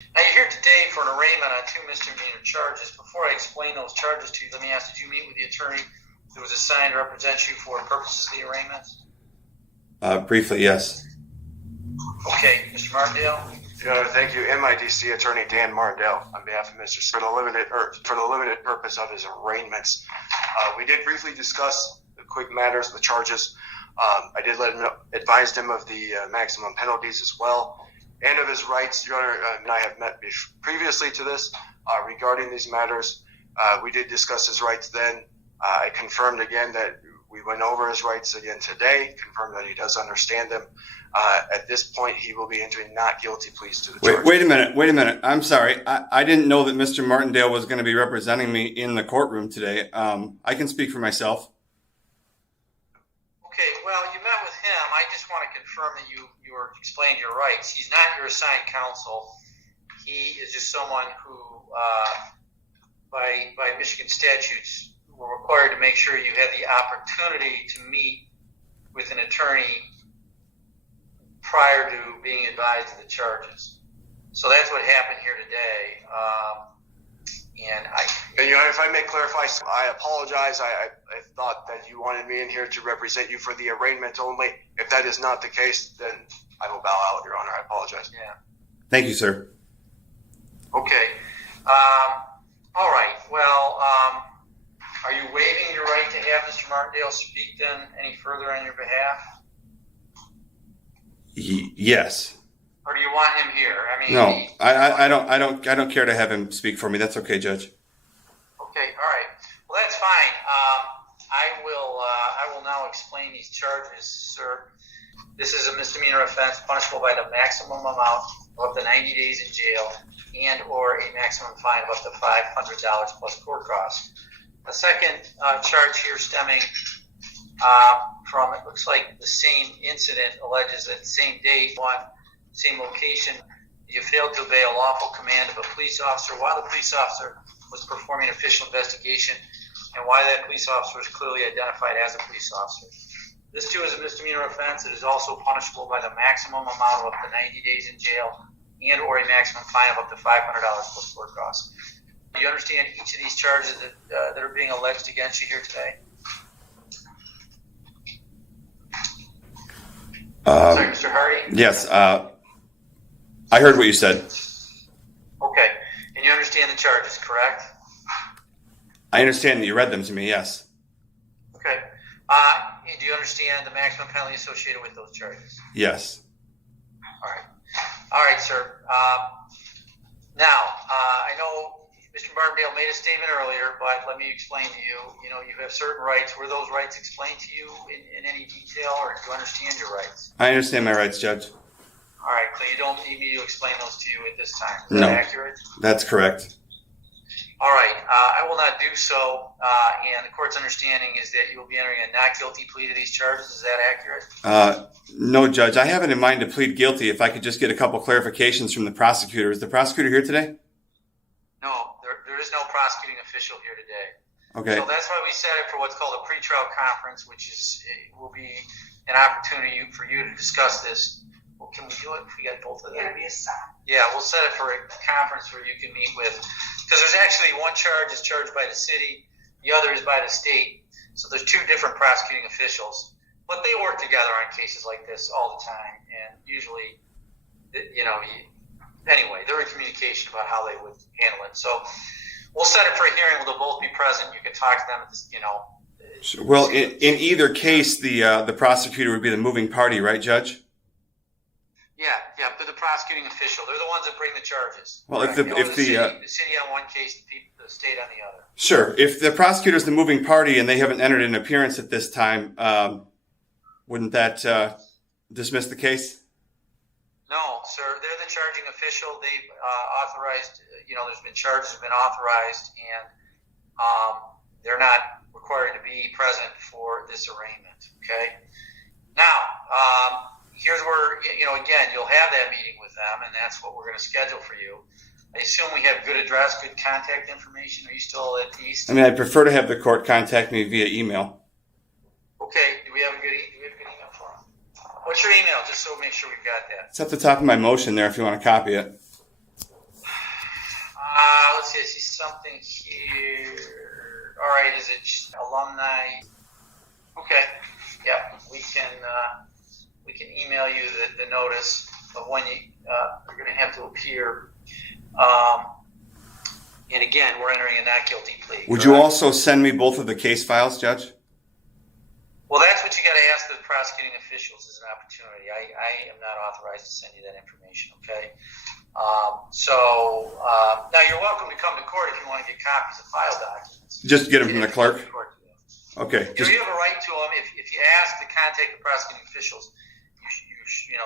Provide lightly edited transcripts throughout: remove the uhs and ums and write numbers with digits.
Now, you're here today for an arraignment on 2 misdemeanor charges. Before I explain those charges to you, let me ask, did you meet with the attorney who was assigned to represent you for purposes of the arraignment? Briefly, yes. Okay, Mr. Martindale? Your Honor, thank you. MIDC Attorney Dan Martindale on behalf of Mr. for the limited purpose of his arraignments. We did briefly discuss the quick matters, the charges. I did advised him of the maximum penalties as well, and of his rights. Your Honor, and I have met previously to this regarding these matters. We did discuss his rights then. I confirmed again that we went over his rights again today, confirmed that he does understand them. At this point, he will be entering not guilty pleas to the charge. Wait a minute. I'm sorry. I didn't know that Mr. Martindale was going to be representing me in the courtroom today. I can speak for myself. Okay, well, you met with him. I just want to confirm that you were explaining your rights. He's not your assigned counsel. He is just someone who, by Michigan statutes, were required to make sure you had the opportunity to meet with an attorney prior to being advised of the charges. So that's what happened here today. Your Honor, if I may clarify, I apologize. I thought that you wanted me in here to represent you for the arraignment only. If that is not the case, then I will bow out, Your Honor. I apologize. Yeah. Thank you, sir. Okay. All right. Well, are you waiving your right to have Mr. Martindale speak then any further on your behalf? Yes. Or do you want him here? I mean, no, I don't care to have him speak for me. That's okay, Judge. Okay. All right. Well, that's fine. I will now explain these charges, sir. This is a misdemeanor offense punishable by the maximum amount of up to 90 days in jail and or a maximum fine of up to $500 plus court costs. The second charge here stemming from, it looks like the same incident, alleges that same date, same location, you failed to obey a lawful command of a police officer while the police officer was performing an official investigation, and why that police officer was clearly identified as a police officer. This too is a misdemeanor offense. It is also punishable by the maximum amount of up to 90 days in jail and or a maximum fine of up to $500 plus court costs. Do you understand each of these charges that are being alleged against you here today? Sorry, Mr. Hardy? Yes. I heard what you said. Okay. And you understand the charges, correct? I understand that you read them to me, yes. Okay. Do you understand the maximum penalty associated with those charges? Yes. All right. All right, sir. Now, I know Mr. Martindale made a statement earlier, but let me explain to you. You know, you have certain rights. Were those rights explained to you in any detail, or do you understand your rights? I understand my rights, Judge. All right, so you don't need me to explain those to you at this time. Is No. that accurate? That's correct. All right, I will not do so, and the court's understanding is that you will be entering a not guilty plea to these charges. Is that accurate? No, Judge. I have it in mind to plead guilty if I could just get a couple clarifications from the prosecutor. Is the prosecutor here today? No, there is no prosecuting official here today. Okay. So that's why we set it for what's called a pretrial conference, which will be an opportunity for you to discuss this. Well, can we do it if we got both of them? Yeah, we'll set it for a conference where you can meet with, because there's actually one charge is charged by the city, the other is by the state. So there's two different prosecuting officials, but they work together on cases like this all the time. And usually, anyway, they're in communication about how they would handle it. So we'll set it for a hearing where they'll both be present. You can talk to them at this, Well, in either case, the prosecutor would be the moving party, right, Judge? Yeah, they're the prosecuting official. They're the ones that bring the charges. Well, right? if the city on one case, the state on the other. Sure. If the prosecutor's the moving party and they haven't entered an appearance at this time, wouldn't that dismiss the case? No, sir. They're the charging official. They've authorized. There's been charges have been authorized, and they're not required to be present for this arraignment. Okay. Now. Here's where, again, you'll have that meeting with them, and that's what we're going to schedule for you. I assume we have good address, good contact information. Are you still at East? I mean, I'd prefer to have the court contact me via email. Okay. Do we have a good email for them? What's your email, just so we make sure we've got that? It's at the top of my motion there if you want to copy it. something here. All right, is it alumni? Okay, yeah, we can email you the notice of when you're going to have to appear. And again, we're entering a not guilty plea. Would you also send me both of the case files, Judge? Well, that's what you got to ask the prosecuting officials as an opportunity. I am not authorized to send you that information, okay? Now you're welcome to come to court if you want to get copies of file documents. Just get them from the clerk? Okay. You have a right to them. If you ask to contact the prosecuting officials,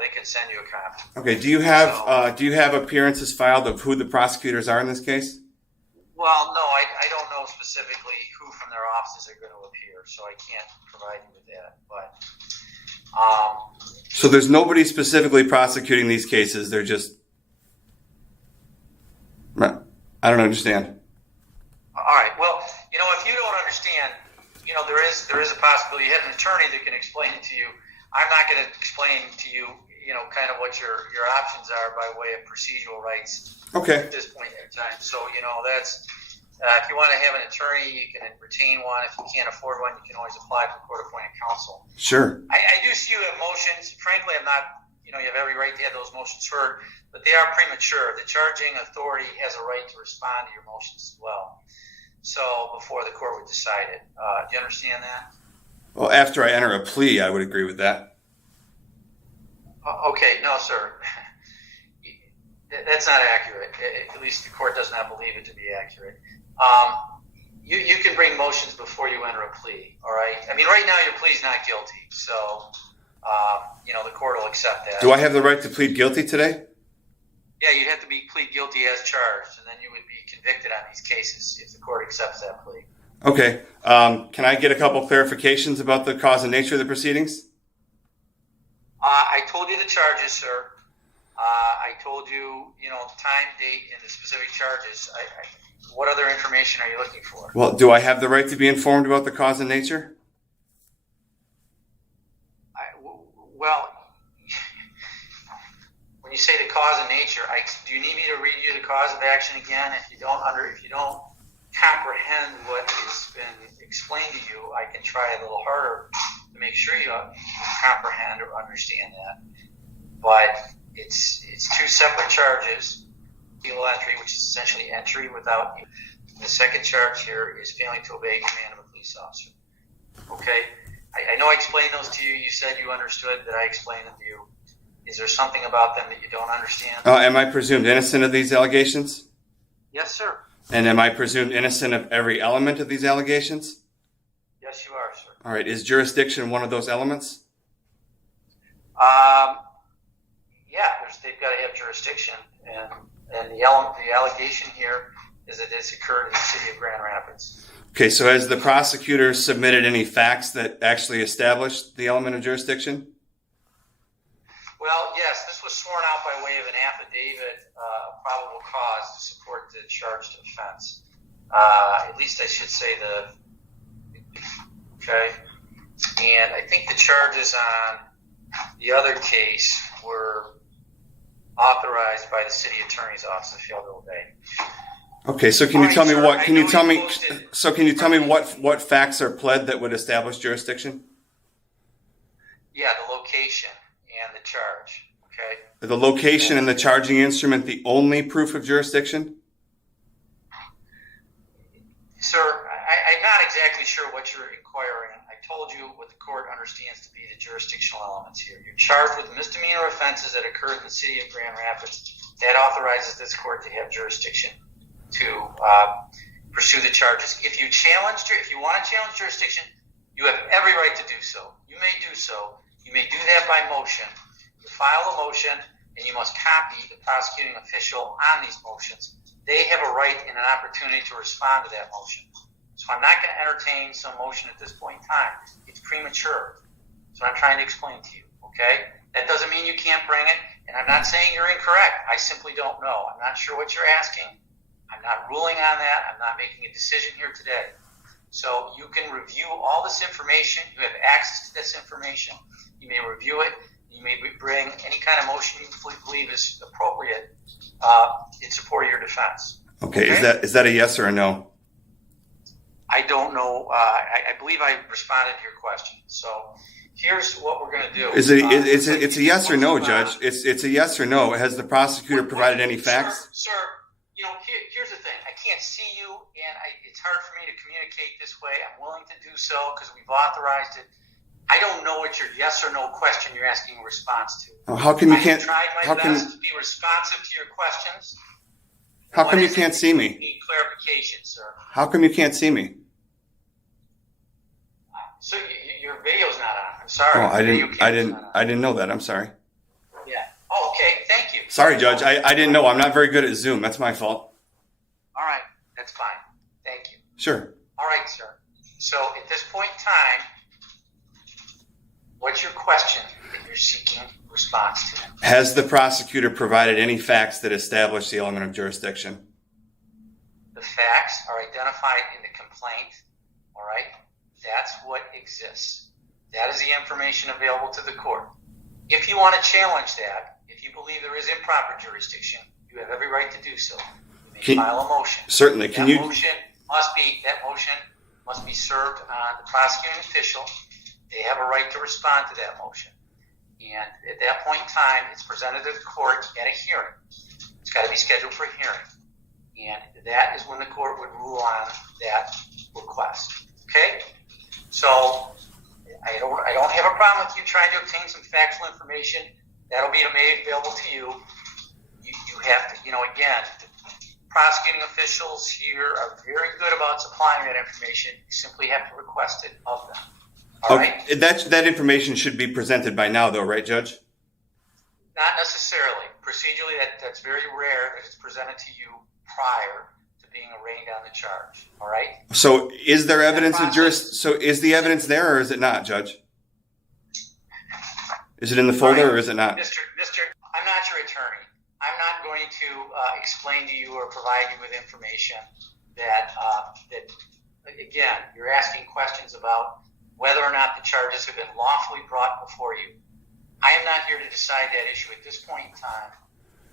they can send you a copy. Okay. Do you have appearances filed of who the prosecutors are in this case? Well, no, I don't know specifically who from their offices are going to appear, so I can't provide you with that. But so there's nobody specifically prosecuting these cases. They're just, I don't understand. All right. Well, if you don't understand, there is a possibility. You have an attorney that can explain it to you. I'm not going to explain to you, kind of what your options are by way of procedural rights. Okay. At this point in time. So, that's, if you want to have an attorney, you can retain one. If you can't afford one, you can always apply for court-appointed counsel. Sure. I do see you have motions. Frankly, I'm not, you have every right to have those motions heard, but they are premature. The charging authority has a right to respond to your motions as well. So, before the court would decide it. Do you understand that? Well, after I enter a plea, I would agree with that. Okay. No, sir. That's not accurate. At least the court does not believe it to be accurate. You can bring motions before you enter a plea, all right? I mean, right now your plea is not guilty, so, the court will accept that. Do I have the right to plead guilty today? Yeah, you'd have to plead guilty as charged, and then you would be convicted on these cases if the court accepts that plea. Okay. Can I get a couple clarifications about the cause and nature of the proceedings? I told you the charges, sir. I told you, time, date, and the specific charges. What other information are you looking for? Well, do I have the right to be informed about the cause and nature? Well, when you say the cause and nature, do you need me to read you the cause of action again? If you don't comprehend what has been explained to you, I can try a little harder to make sure you comprehend or understand that. But it's two separate charges. Illegal entry, which is essentially entry without. The second charge here is failing to obey command of a police officer. Okay, I know I explained those to you. You said you understood that I explained them to you. Is there something about them that you don't understand? Am I presumed innocent of these allegations? Yes, sir. And am I presumed innocent of every element of these allegations? Yes, you are, sir. All right. Is jurisdiction one of those elements? Yeah, they've got to have jurisdiction, and the allegation here is that this occurred in the city of Grand Rapids. Okay, so has the prosecutor submitted any facts that actually established the element of jurisdiction? Well, yes, this was sworn out by way of an affidavit of probable cause to support the charged offense. At least I should say okay. And I think the charges on the other case were authorized by the city attorney's office of Fayetteville Bay. Okay, so can you tell me what? Can you tell me? So can you tell me what facts are pled that would establish jurisdiction? Yeah, the location and the charge. Okay. The location and the charging instrument the only proof of jurisdiction? Sir, I'm not exactly sure what you're inquiring. I told you what the court understands to be the jurisdictional elements here. You're charged with misdemeanor offenses that occurred in the city of Grand Rapids. That authorizes this court to have jurisdiction to pursue the charges. If you want to challenge jurisdiction, you have every right to do so. You may do so. You may do that by motion. You file a motion, and you must copy the prosecuting official on these motions. They have a right and an opportunity to respond to that motion. So I'm not going to entertain some motion at this point in time. It's premature. So I'm trying to explain to you, okay? That doesn't mean you can't bring it, and I'm not saying you're incorrect. I simply don't know. I'm not sure what you're asking. I'm not ruling on that. I'm not making a decision here today. So you can review all this information. You have access to this information. You may review it. You may bring any kind of motion you believe is appropriate in support of your defense. Okay. Is that a yes or a no? I don't know. I believe I responded to your question. So here's what we're going to do. It's a yes or no, Judge. It's a yes or no. Has the prosecutor provided any facts? Sir, here's the thing. I can't see you, and it's hard for me to communicate this way. I'm willing to do so because we've authorized it. I don't know what your yes or no question you're asking a response to. Oh, how come you can't? I tried my best to be responsive to your questions. How come you can't see me? Need clarification, sir. How come you can't see me? So your video's not on. I'm sorry. Oh, I didn't know that. I'm sorry. Yeah. Oh, okay. Thank you. Sorry, Judge. I didn't know. I'm not very good at Zoom. That's my fault. All right. That's fine. Thank you. Sure. All right, sir. So at this point in time, what's your question that you're seeking response to? Has the prosecutor provided any facts that establish the element of jurisdiction? The facts are identified in the complaint. All right. That's what exists. That is the information available to the court. If you want to challenge that, if you believe there is improper jurisdiction, you have every right to do so. You may file a motion. Certainly. That motion must be served on the prosecuting official. They have a right to respond to that motion. And at that point in time, it's presented to the court at a hearing. It's got to be scheduled for a hearing. And that is when the court would rule on that request. Okay? So I don't have a problem with you trying to obtain some factual information. That'll be made available to you. You have to, again, prosecuting officials here are very good about supplying that information. You simply have to request it of them. All right? That information should be presented by now, though, right, Judge? Not necessarily. Procedurally, that's very rare that it's presented to you prior to being arraigned on the charge. All right? So is there evidence of So is the evidence there or is it not, Judge? Is it in the folder or is it not? Mr. I'm not your attorney. I'm not going to explain to you or provide you with information that again, you're asking questions about whether or not the charges have been lawfully brought before you. I am not here to decide that issue at this point in time.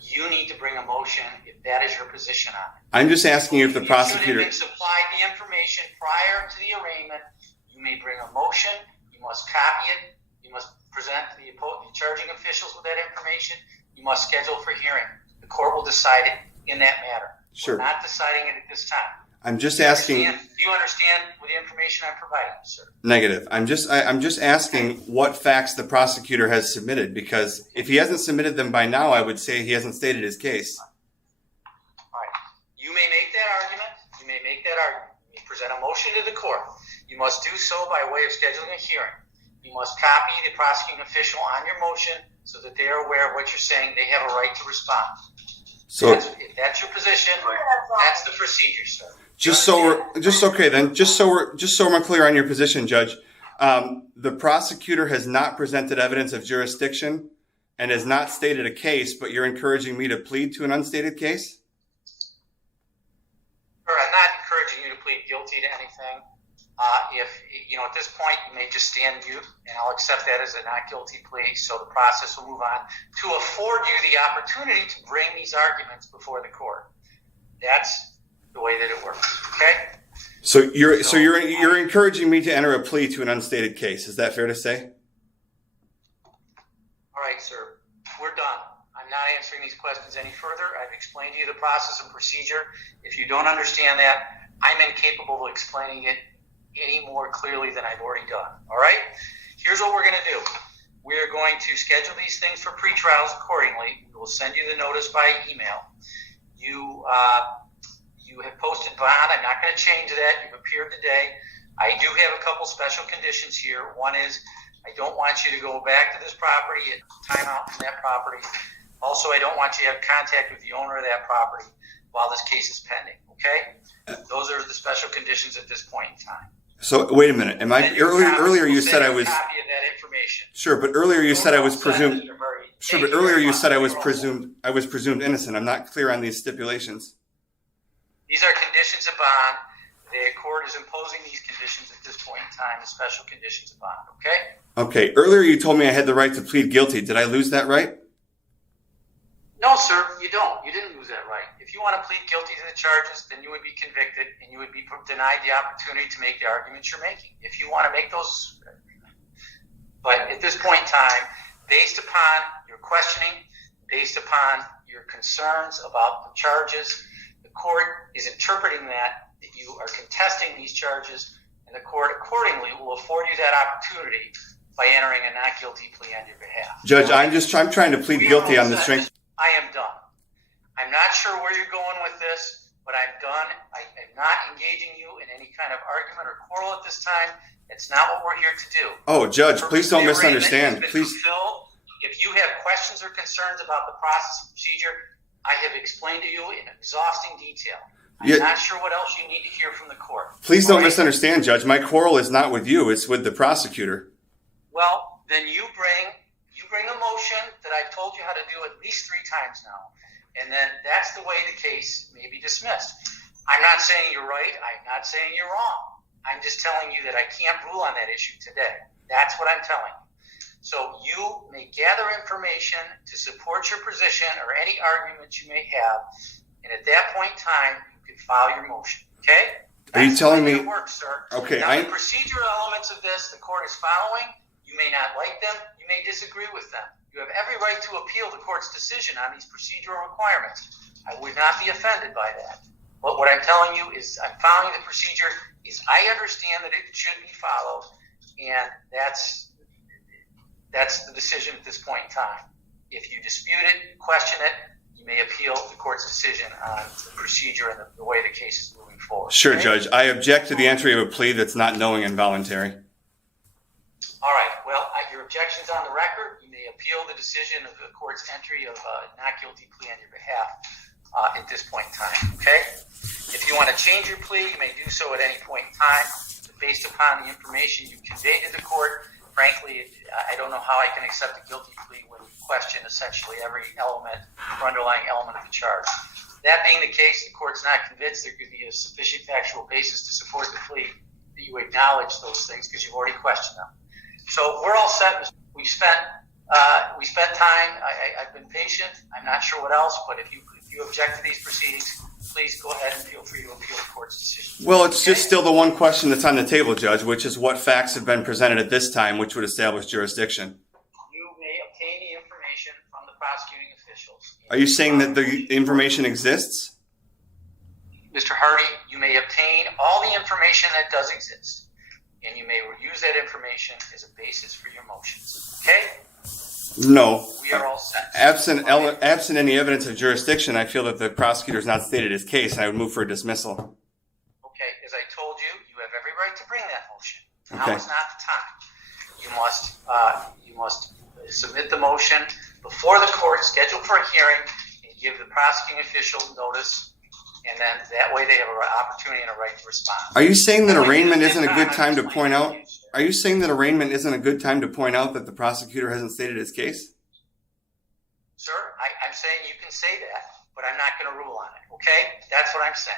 You need to bring a motion if that is your position on it. I'm just asking you if the prosecutor... You should have been supplied the information prior to the arraignment. You may bring a motion. You must copy it. You must present the charging officials with that information. You must schedule for hearing. The court will decide it in that matter. Sure. We're not deciding it at this time. I'm just asking... Do you understand with the information I'm providing, sir? Negative. I'm just asking what facts the prosecutor has submitted, because if he hasn't submitted them by now, I would say he hasn't stated his case. All right. You may make that argument. You may present a motion to the court. You must do so by way of scheduling a hearing. You must copy the prosecuting official on your motion so that they are aware of what you're saying. They have a right to respond. So if that's your position, that's the procedure, sir. Just so we're clear on your position, Judge. The prosecutor has not presented evidence of jurisdiction and has not stated a case, but you're encouraging me to plead to an unstated case? Sir, I'm not encouraging you to plead guilty to anything. If at this point you may just stand mute, and I'll accept that as a not guilty plea, so the process will move on to afford you the opportunity to bring these arguments before the court. That's the way that it works. Okay? So you're encouraging me to enter a plea to an unstated case. Is that fair to say? All right, sir. We're done. I'm not answering these questions any further. I've explained to you the process and procedure. If you don't understand that, I'm incapable of explaining it any more clearly than I've already done. All right? Here's what we're going to do. We're going to schedule these things for pre-trials accordingly. We will send you the notice by email. You have posted bond. I'm not going to change that. You've appeared today. I do have a couple special conditions here. One is I don't want you to go back to this property at time out from that property. Also, I don't want you to have contact with the owner of that property while this case is pending. Okay? Those are the special conditions at this point in time. So wait a minute. Earlier you said I was copy of that information. Sure, but earlier you said I was presumed. Sure, but earlier you said I was presumed innocent. I'm not clear on these stipulations. These are conditions of bond. The court is imposing these conditions at this point in time as special conditions of bond. Okay. Okay. Earlier you told me I had the right to plead guilty. Did I lose that right? No, sir, you don't. You didn't lose that right. If you want to plead guilty to the charges, then you would be convicted and you would be denied the opportunity to make the arguments you're making. If you want to make those, but at this point in time, based upon your questioning, based upon your concerns about the charges, the court is interpreting that you are contesting these charges, and the court accordingly will afford you that opportunity by entering a not guilty plea on your behalf. Judge, I'm trying to plead guilty on the strength. I am done. I'm not sure where you're going with this, but I'm done. I am not engaging you in any kind of argument or quarrel at this time. It's not what we're here to do. Oh, Judge, please don't misunderstand. Please. If you have questions or concerns about the process and procedure, I have explained to you in exhausting detail. I'm not sure what else you need to hear from the court. Please don't misunderstand, Judge. My quarrel is not with you. It's with the prosecutor. Well, then you bring a motion that I've told you how to do at least 3 times now, and then that's the way the case may be dismissed. I'm not saying you're right. I'm not saying you're wrong. I'm just telling you that I can't rule on that issue today. That's what I'm telling you. So you may gather information to support your position or any arguments you may have, and at that point in time, you can file your motion. Okay? Are you telling me? It works, sir. Okay. Now, the procedural elements of this, the court is following. You may not like them. You may disagree with them. You have every right to appeal the court's decision on these procedural requirements. I would not be offended by that. But what I'm telling you is I'm following the procedure. Is I understand that it should be followed, and that's the decision at this point in time. If you dispute it, question it, you may appeal the court's decision on the procedure and the way the case is moving forward. Sure, okay? Judge. I object to the entry of a plea that's not knowing and voluntary. All right. Well, your objection's on the record. You may appeal the decision of the court's entry of a not guilty plea on your behalf at this point in time. Okay? If you want to change your plea, you may do so at any point in time. But based upon the information you conveyed to the court, frankly, I don't know how I can accept a guilty plea when you question essentially every element or underlying element of the charge. That being the case, the court's not convinced there could be a sufficient factual basis to support the plea that you acknowledge those things because you've already questioned them. So we're all set. We spent time. I've been patient. I'm not sure what else, but if you object to these proceedings, please go ahead and feel free to appeal the court's decision. Well, it's just still the one question that's on the table, Judge, which is what facts have been presented at this time which would establish jurisdiction. You may obtain the information from the prosecuting officials. Are you saying that the information exists? Mr. Hardy, you may obtain all the information that does exist, and you may use that information as a basis for your motions. Okay? No. We are all set. Absent any evidence of jurisdiction, I feel that the prosecutor has not stated his case, and I would move for a dismissal. Okay. As I told you, you have every right to bring that motion. Okay. Now is not the time. You must submit the motion before the court, schedule for a hearing, and give the prosecuting official notice, and then that way they have an opportunity and a right to respond. Are you saying that arraignment isn't a good time to point out? Are you saying that arraignment isn't a good time to point out that the prosecutor hasn't stated his case? Sir, I'm saying you can say that, but I'm not going to rule on it. Okay? That's what I'm saying.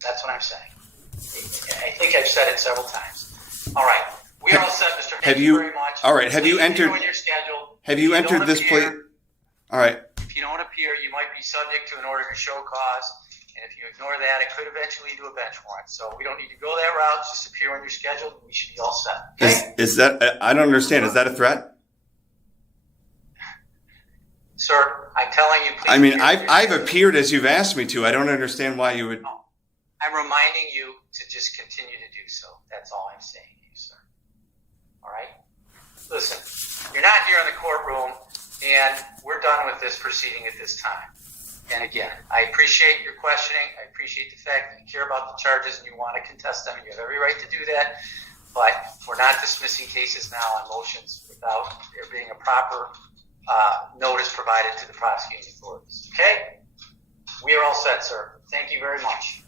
That's what I'm saying. I think I've said it several times. All right. We are all set, Mr. Thank you very much. All right. Have you entered? Have you entered this plea? All right. If you don't appear, you might be subject to an order to show cause. And if you ignore that, it could eventually lead to a bench warrant. So we don't need to go that route. Just appear when you're scheduled. We should be all set. Okay? Is that? I don't understand. Is that a threat? Sir, I'm telling you. I mean, I've appeared as you've asked me to. I don't understand why you would. No. I'm reminding you to just continue to do so. That's all I'm saying to you, sir. All right? Listen, you're not here in the courtroom, and we're done with this proceeding at this time. And again, I appreciate your questioning. I appreciate the fact that you care about the charges and you want to contest them. You have every right to do that. But we're not dismissing cases now on motions without there being a proper notice provided to the prosecuting authorities. Okay? We are all set, sir. Thank you very much.